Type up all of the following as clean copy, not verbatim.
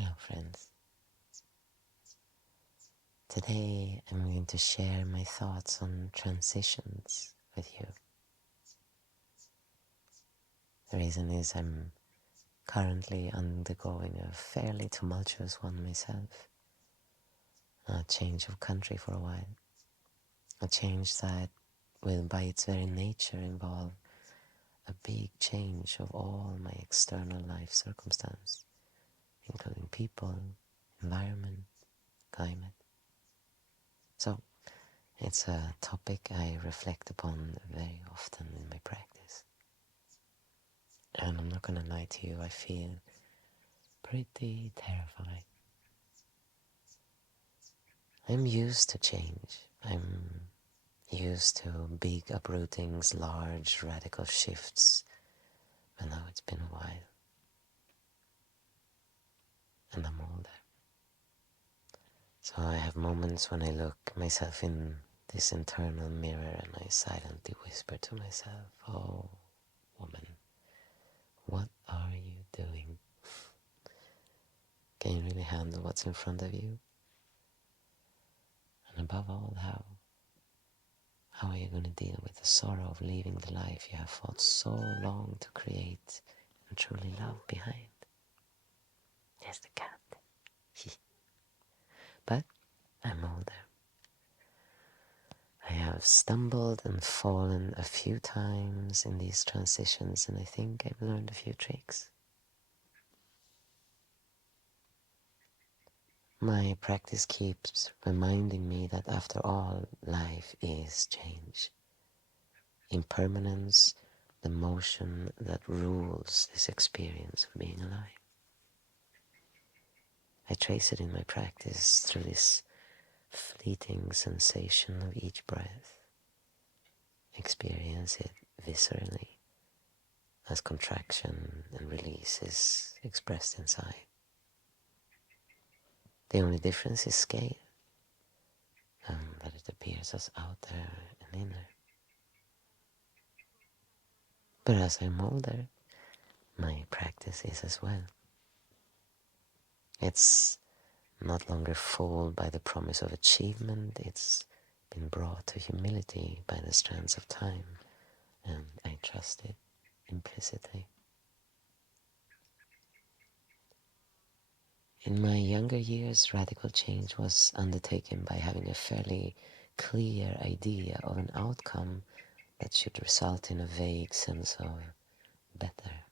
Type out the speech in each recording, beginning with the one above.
Hello friends. Today I'm going to share my thoughts on transitions with you. The reason is I'm currently undergoing a fairly tumultuous one myself. A change of country for a while. A change that will by its very nature involve a big change of all my external life circumstance, including people, environment, climate. So it's a topic I reflect upon very often in my practice. And I'm not gonna lie to you, I feel pretty terrified. I'm used to change. I'm used to big uprootings, large radical shifts, but now it's been a while. And I'm older. So I have moments when I look myself in this internal mirror and I silently whisper to myself, "Oh, woman, what are you doing? Can you really handle what's in front of you? And above all, how are you going to deal with the sorrow of leaving the life you have fought so long to create and truly love behind?" There's the cat. But I'm older. I have stumbled and fallen a few times in these transitions, and I think I've learned a few tricks. My practice keeps reminding me that after all, life is change. Impermanence, the motion that rules this experience of being alive. I trace it in my practice through this fleeting sensation of each breath. Experience it viscerally as contraction and release is expressed inside. The only difference is scale, and that it appears as outer and inner. But as I'm older, my practice is as well. It's not longer fooled by the promise of achievement, it's been brought to humility by the strands of time, and I trust it implicitly. In my younger years, radical change was undertaken by having a fairly clear idea of an outcome that should result in a vague sense of better.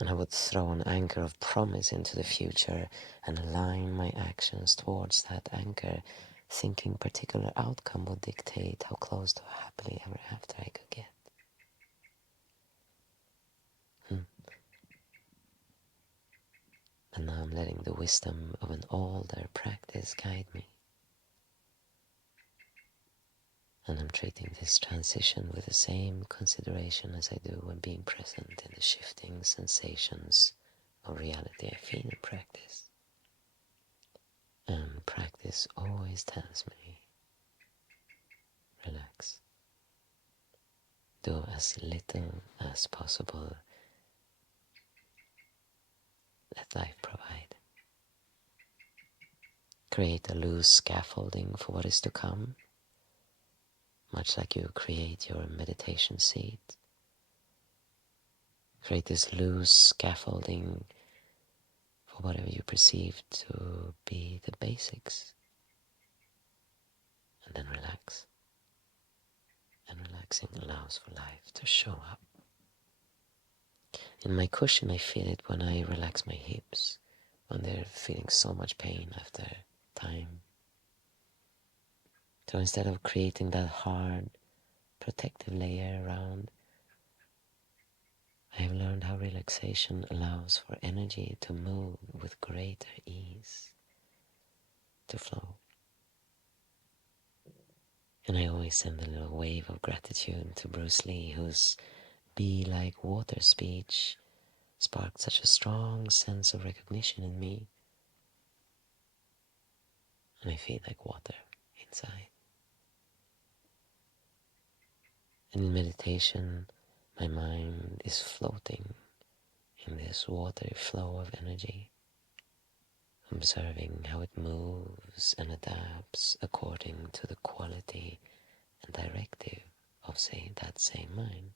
And I would throw an anchor of promise into the future and align my actions towards that anchor, thinking particular outcome would dictate how close to a happily ever after I could get. And now I'm letting the wisdom of an older practice guide me. And I'm treating this transition with the same consideration as I do when being present in the shifting sensations of reality I feel in practice. And practice always tells me, relax. Do as little as possible. Let life provide. Create a loose scaffolding for what is to come, much like you create your meditation seat. Create this loose scaffolding for whatever you perceive to be the basics. And then relax. And relaxing allows for life to show up. In my cushion I feel it when I relax my hips, when they're feeling so much pain after time. So instead of creating that hard, protective layer around, I have learned how relaxation allows for energy to move with greater ease, to flow. And I always send a little wave of gratitude to Bruce Lee, whose "be like water" speech sparked such a strong sense of recognition in me. And I feel like water inside. And in meditation, my mind is floating in this watery flow of energy. observing how it moves and adapts according to the quality and directive of, say, that same mind.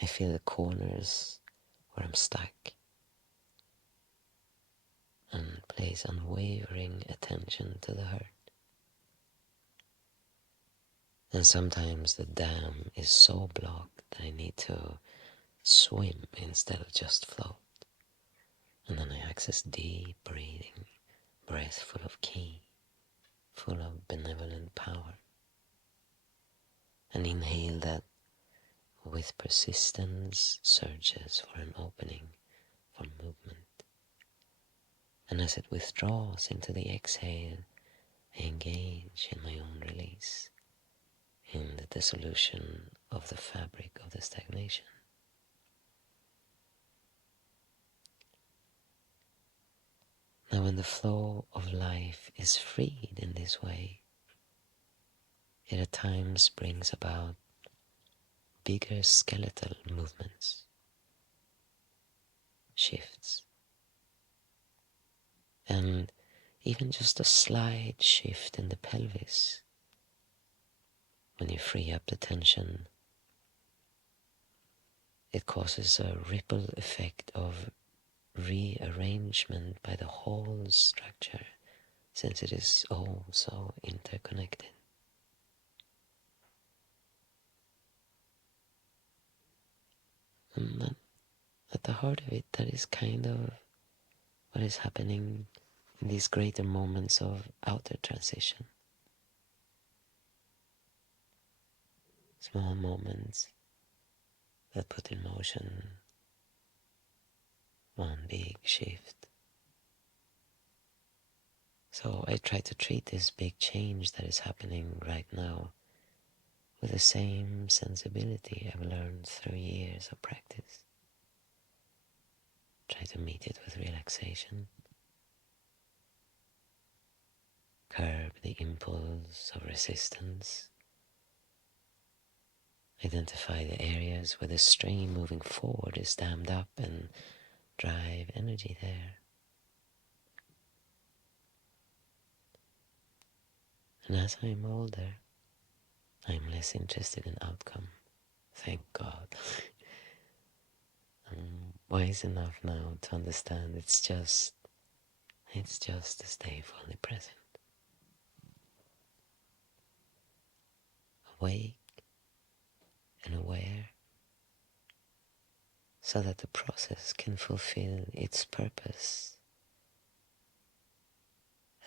I feel the corners where I'm stuck and place unwavering attention to the hurt. And sometimes the dam is so blocked that I need to swim instead of just float. And then I access deep breathing, breath full of ki, full of benevolent power. And inhale that with persistence searches for an opening, for movement. And as it withdraws into the exhale, I engage in my own release, in the dissolution of the fabric of the stagnation. Now when the flow of life is freed in this way, it at times brings about bigger skeletal movements, shifts, and even just a slight shift in the pelvis. When you free up the tension, it causes a ripple effect of rearrangement by the whole structure, since it is all so interconnected. And at the heart of it, that is kind of what is happening in these greater moments of outer transition. Small moments that put in motion one big shift. So I try to treat this big change that is happening right now with the same sensibility I've learned through years of practice. Try to meet it with relaxation. Curb the impulse of resistance. Identify the areas where the stream moving forward is dammed up and drive energy there. And as I'm older, I'm less interested in outcome. Thank God. I'm wise enough now to understand it's just to stay fully present. Awake and aware, so that the process can fulfill its purpose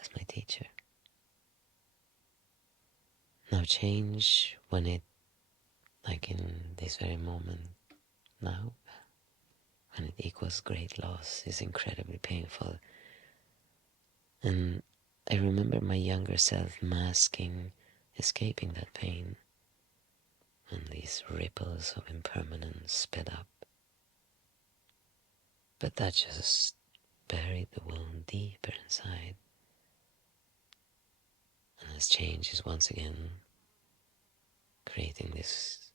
as my teacher. Now change, when it, like in this very moment now, when it equals great loss, is incredibly painful. And I remember my younger self masking, escaping that pain, when these ripples of impermanence sped up. But that just buried the wound deeper inside. And as change is once again creating this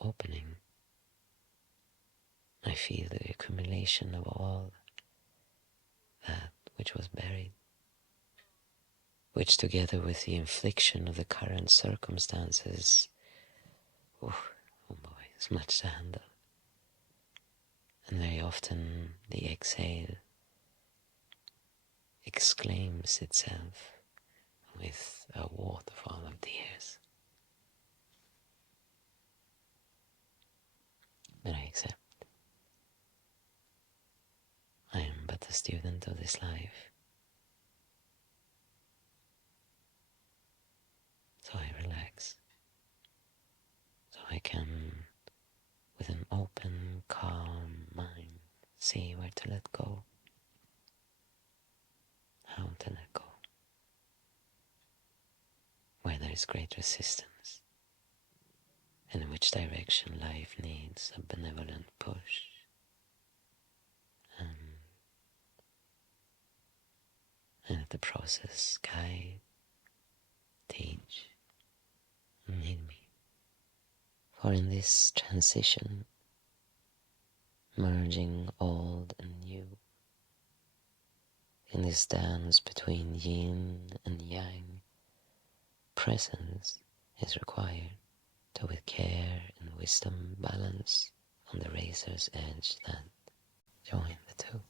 opening, I feel the accumulation of all that which was buried, which together with the infliction of the current circumstances, oh boy, it's much to handle. And very often the exhale exclaims itself with a waterfall of tears. But I accept. I am but a student of this life. So I relax. So I can, with an open, calm mind, see where to let go, how to let go, where there is great resistance, and in which direction life needs a benevolent push. And let the process guide, teach, and lead me. For in this transition, merging old and new. In this dance between yin and yang, presence is required to with care and wisdom balance on the razor's edge that join the two.